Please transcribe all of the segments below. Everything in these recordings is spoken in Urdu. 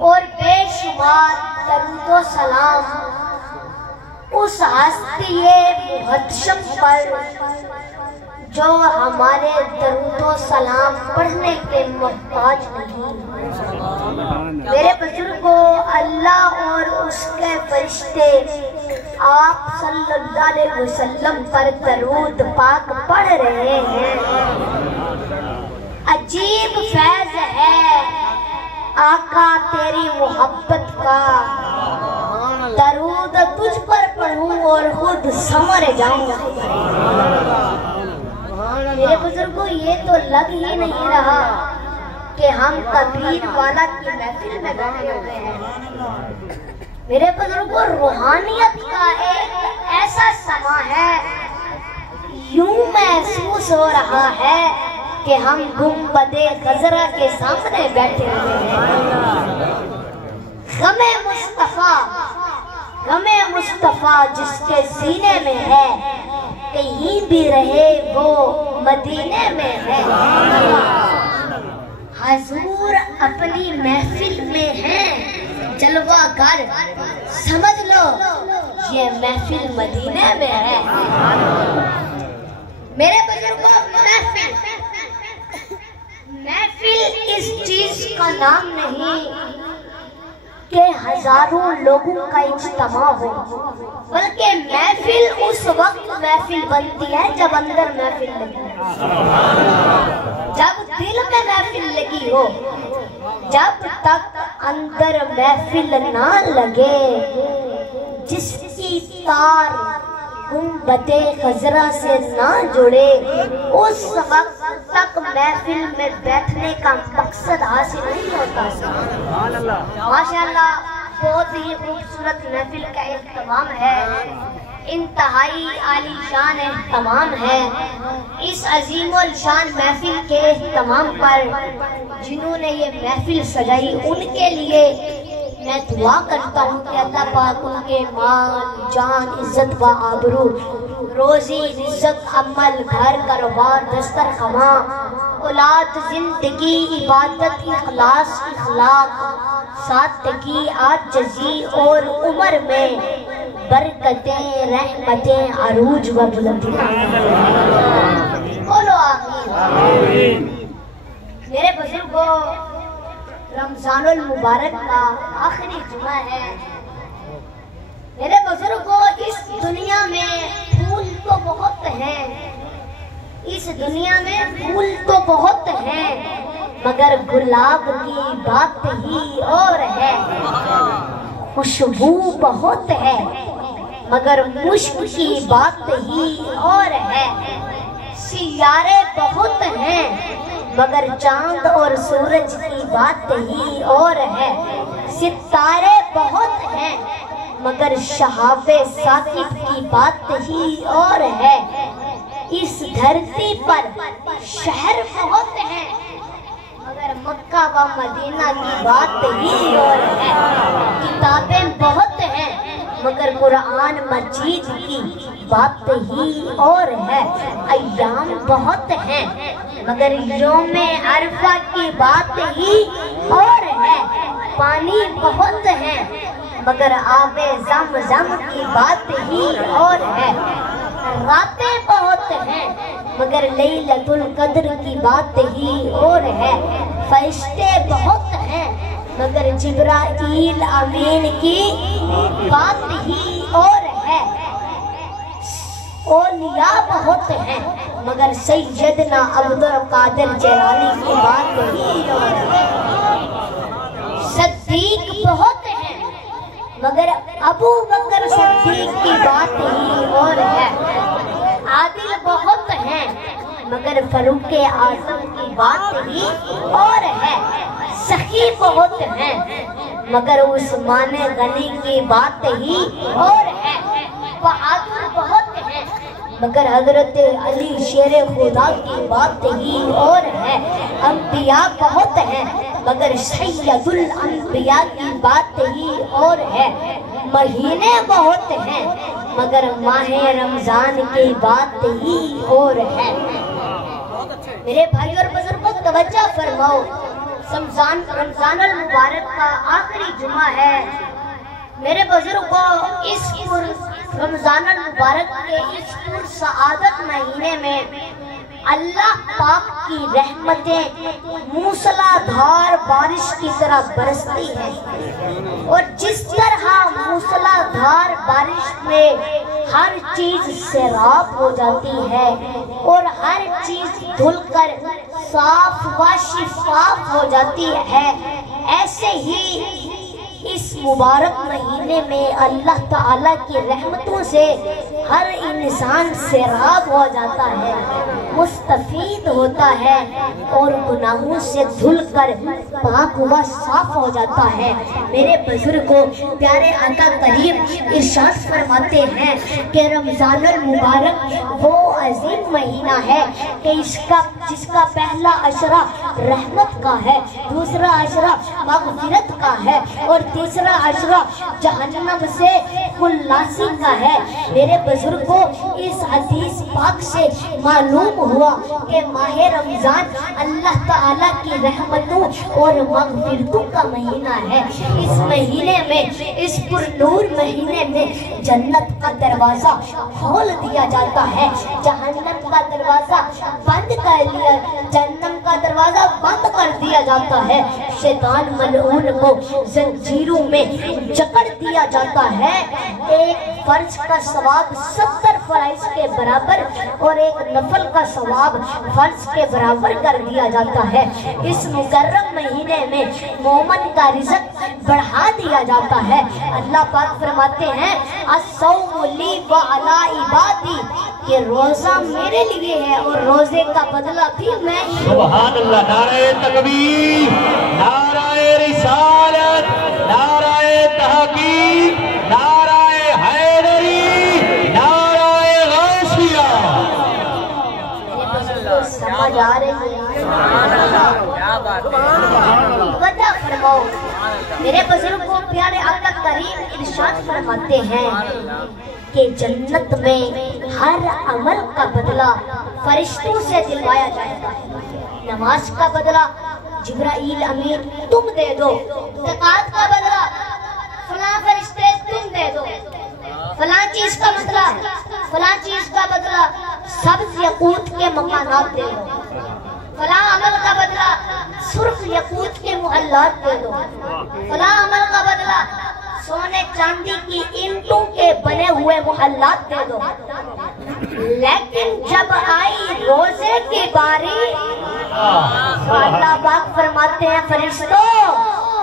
اور بے شمار درود و سلام اس ہستی محتشم پر جو ہمارے درود و سلام پڑھنے کے محتاج نہیں۔ میرے بزرگوں، اللہ اور اس کے فرشتے آپ صلی اللہ علیہ وسلم پر درود پاک پڑھ رہے ہیں۔ عجیب فیض ہے آقا تیری محبت کا، درود تجھ پر پڑھوں اور خود سمر جاؤں۔ میرے بزرگوں، یہ تو لگ ہی نہیں رہا کہ ہم کبیر والا کی محفل میں بیٹھے ہوئے ہیں۔ میرے بزرگوں، روحانیت کا ایک ایسا سما ہے، یوں محسوس ہو رہا ہے کہ ہم گنبد خضرا کے سامنے بیٹھے ہوئے ہیں۔ غم مصطفیٰ جس کے سینے میں ہے، کہیں بھی رہے وہ مدینے میں ہے۔ حضور اپنی محفل میں ہیں جلوہ گر، سمجھ لو یہ محفل مدینے میں ہے۔ میرے بزرگوں، محفل اس چیز کا نام نہیں کہ ہزاروں لوگوں کا اجتماع ہو، بلکہ محفل اس وقت محفل بنتی ہے جب اندر محفل لگی، جب دل میں محفل لگی ہو۔ جب تک اندر محفل نہ لگے، جس کی تار گنبد خضرا سے نہ جڑے، اس وقت تک محفل میں بیٹھنے کا مقصد حاصل نہیں ہوتا۔ ماشاءاللہ، بہت ہی خوبصورت محفل کا اہتمام ہے، انتہائی عالی شان اہتمام ہے۔ اس عظیم الشان محفل کے اہتمام پر جنہوں نے یہ محفل سجائی، ان کے لیے میں دعا کرتا ہوں کہ اللہ پاک ان کے مال، جان، عزت و آبرو، روزی، رزق، عمل، گھر، کاروبار، دسترخواں، اولاد، زندگی، عبادت، اخلاص، اخلاق، سادگی، عاجزی اور عمر میں برکتیں، رحمتیں، عروج و بلندیاں۔ بولو آمین۔ میرے بزرگوں، رمضان المبارک کا آخری جمعہ ہے۔ میرے بزرگوں، اس دنیا میں پھول تو بہت ہیں، اس دنیا میں پھول تو بہت ہیں، مگر گلاب کی بات ہی اور ہے۔ خوشبو بہت ہے، مگر مشک کی بات ہی اور ہے۔ سیارے بہت ہیں، مگر چاند اور سورج کی بات ہی اور ہے۔ ستارے بہت ہیں، مگر شہاب ثاقب کی بات ہی اور ہے۔ اس دھرتی پر شہر بہت ہیں، مگر مکہ و مدینہ کی بات ہی اور ہے۔ کتابیں بہت ہیں، مگر قرآن مجید کی بات ہی اور ہے۔ ایام بہت ہیں، مگر یوم عرفہ کی بات ہی اور ہے۔ پانی بہت ہے، مگر آب زمزم کی بات ہی اور ہے۔ راتیں بہت ہیں، مگر لیلۃ القدر کی بات ہی اور ہے۔ فرشتے بہت ہیں، مگر جبرائیل امین کی بات ہی اور ہے۔ اولیاء بہت ہیں، مگر سیدنا عبدالقادر جیلانی کی بات ہی اور ہے۔ صدیق بہت ہیں، مگر ابو بکر صدیق کی بات ہی اور ہے۔ عادل بہت ہیں، مگر فاروق اعظم کی بات ہی اور ہے۔ سخی بہت ہیں، مگر عثمان غنی کی بات ہی اور ہے۔ بہادر بہت ہیں، مگر حضرت علی شیر خدا کی بات ہی اور ہے۔ انبیاء بہت ہیں، مگر سید الانبیاء کی بات ہی اور ہے۔ مہینے بہت ہیں، مگر ماہ رمضان کی بات ہی اور ہے۔ میرے بھائی اور بزرگوں، توجہ فرماؤ، رمضان المبارک کا آخری جمعہ ہے۔ میرے بزرگوں، اس رمضان المبارک کے اس سعادت مہینے میں اللہ پاک کی رحمتیں موسلادھار بارش کی طرح برستی ہیں، اور جس طرح موسلادھار بارش میں ہر چیز سیراب ہو جاتی ہے اور ہر چیز دھل کر صاف و شفاف ہو جاتی ہے، ایسے ہی اس مبارک مہینے میں اللہ تعالیٰ کی رحمتوں سے ہر انسان سیراب ہو جاتا ہے، مستفید ہوتا ہے اور گناہوں سے دھل کر پاک و صاف ہو جاتا ہے۔ میرے بزرگوں، پیارے آقا کریم ارشاد فرماتے ہیں کہ رمضان المبارک وہ عظیم مہینہ ہے کہ جس کا پہلا عشرہ رحمت کا ہے، دوسرا عشرہ مغفرت کا ہے اور تیسرا عشرہ جہنم سے خلاصی کا ہے۔ میرے بزرگوں، اس حدیث پاک سے معلوم ہوا کہ ماہ رمضان اللہ تعالیٰ کی رحمتوں اور مغفرتوں کا مہینہ ہے۔ اس مہینے میں، اس پرنور مہینے میں جنت کا دروازہ کھول دیا جاتا ہے، جہنم کا دروازہ بند کر لیا، جہنم کا دروازہ بند کر دیا جاتا ہے، شیطان ملعون کو زنجیروں میں جکڑ دیا جاتا ہے۔ ایک فرض کا ثواب 70 فرائض کے برابر اور ایک نفل کا ثواب فرض کے برابر کر دیا جاتا ہے۔ اس مکرم مہینے میں مومن کا رزق بڑھا دیا جاتا ہے۔ اللہ پاک فرماتے ہیں الصوم لی وعلی عبادی، کہ روزہ میرے لیے ہے اور روزے کا بدلہ بھی میں ہی۔ سبحان اللہ، نعرہ تکبیر، نعرہ رسالت، نعرہ تحقیق، نعرہ حیدری، نعرہ غوثیہ۔ سمجھ آ رہی ہے؟ توجہ فرماؤ۔ میرے بزرگوں، پیارے آقا کریم ارشاد فرماتے ہیں کہ جنت میں ہر عمل کا بدلہ فرشتوں سے دلوایا جائے گا۔ نماز کا بدلہ جبرائیل امین تم دے دو، زکوٰۃ کا بدلہ فلاں فرشتے تم دے دو، فلاں چیز کا بدلہ فلاں چیز کا بدلہ سبز یاقوت کے مکانات دے دو، فلاں عمل کا بدلہ سرخ یاقوت کے محلات دے دو، فلاں عمل کا بدلہ سونے چاندی کی اینٹوں کے بنے ہوئے محلات دے دو۔ لیکن جب آئی روزے کی باری تو اللہ پاک فرماتے ہیں فرشتوں،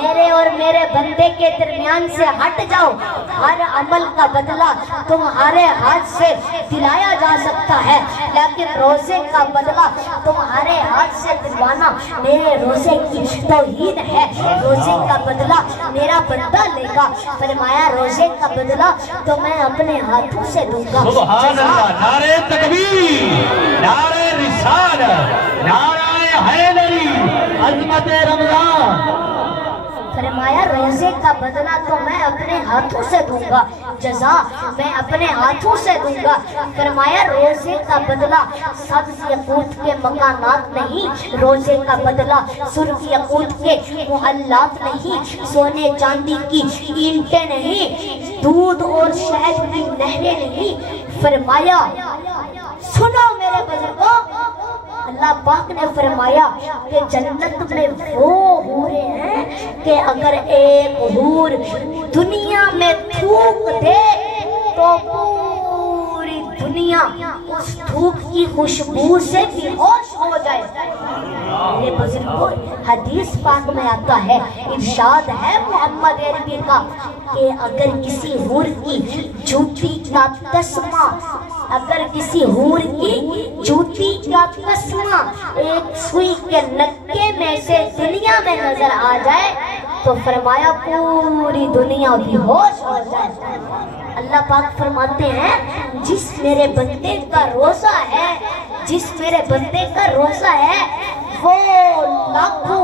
میرے اور میرے بندے کے درمیان سے ہٹ جاؤ، ہر عمل کا بدلہ تمہارے ہاتھ سے دلایا جا سکتا ہے، لیکن روزے کا بدلہ تمہارے ہاتھ سے دلوانا میرے روزے کی توہین ہے۔ روزے کا بدلہ میرا بندہ لے گا۔ فرمایا روزے کا بدلہ تو میں اپنے ہاتھوں سے دوں گا۔ سبحان اللہ، نعرہ تکبیر، نعرہ رسالت، نعرہ حیدری، عظمت رمضان۔ فرمایا روزے کا بدلہ تو میں اپنے ہاتھوں سے دوں گا، جزا میں اپنے ہاتھوں سے دوں گا۔ فرمایا روزے کا بدلہ سبز یاقوت کے مکانات نہیں، روزے کا بدلہ سرخ یاقوت کے محلات نہیں، سونے چاندی کی اینٹیں نہیں، دودھ اور شہد کی نہریں نہیں۔ فرمایا سنو میرے بزرگوں، اللہ پاک نے فرمایا کہ جنت میں وہ حوریں ہیں کہ اگر ایک حور دنیا میں تھوک دے تو پوری دنیا اس تھوک کی خوشبو سے بے ہوش ہو جائے۔ میرے بزرگوں، حدیث پاک میں آتا ہے، ارشاد ہے محمد عربی کا کہ اگر کسی حور کی جوتی کا تسمہ، اگر کسی حور کی جوتی کا تسمہ ایک سوئی کے نکے میں سے دنیا میں نظر آ جائے تو فرمایا پوری دنیا بے ہوش ہو جائے۔ اللہ پاک فرماتے ہیں جس میرے بندے کا روزہ ہے، جس میرے بندے کا روزہ ہے، وہ لاکھوں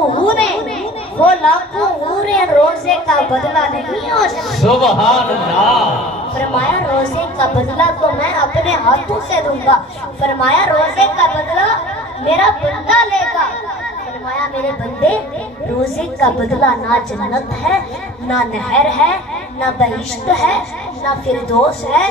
حوریں روزے کا بدلہ نہیں ہو سکتی۔ سبحان اللہ۔ فرمایا روزے کا بدلہ تو میں اپنے ہاتھوں سے دوں گا۔ فرمایا روزے کا بدلہ میرا بندہ لے گا۔ فرمایا فرمایا میرے بندے روزے کا بدلہ نہ جنت ہے، نہ نہر ہے، نہ بہشت ہے، نہ فردوس ہے،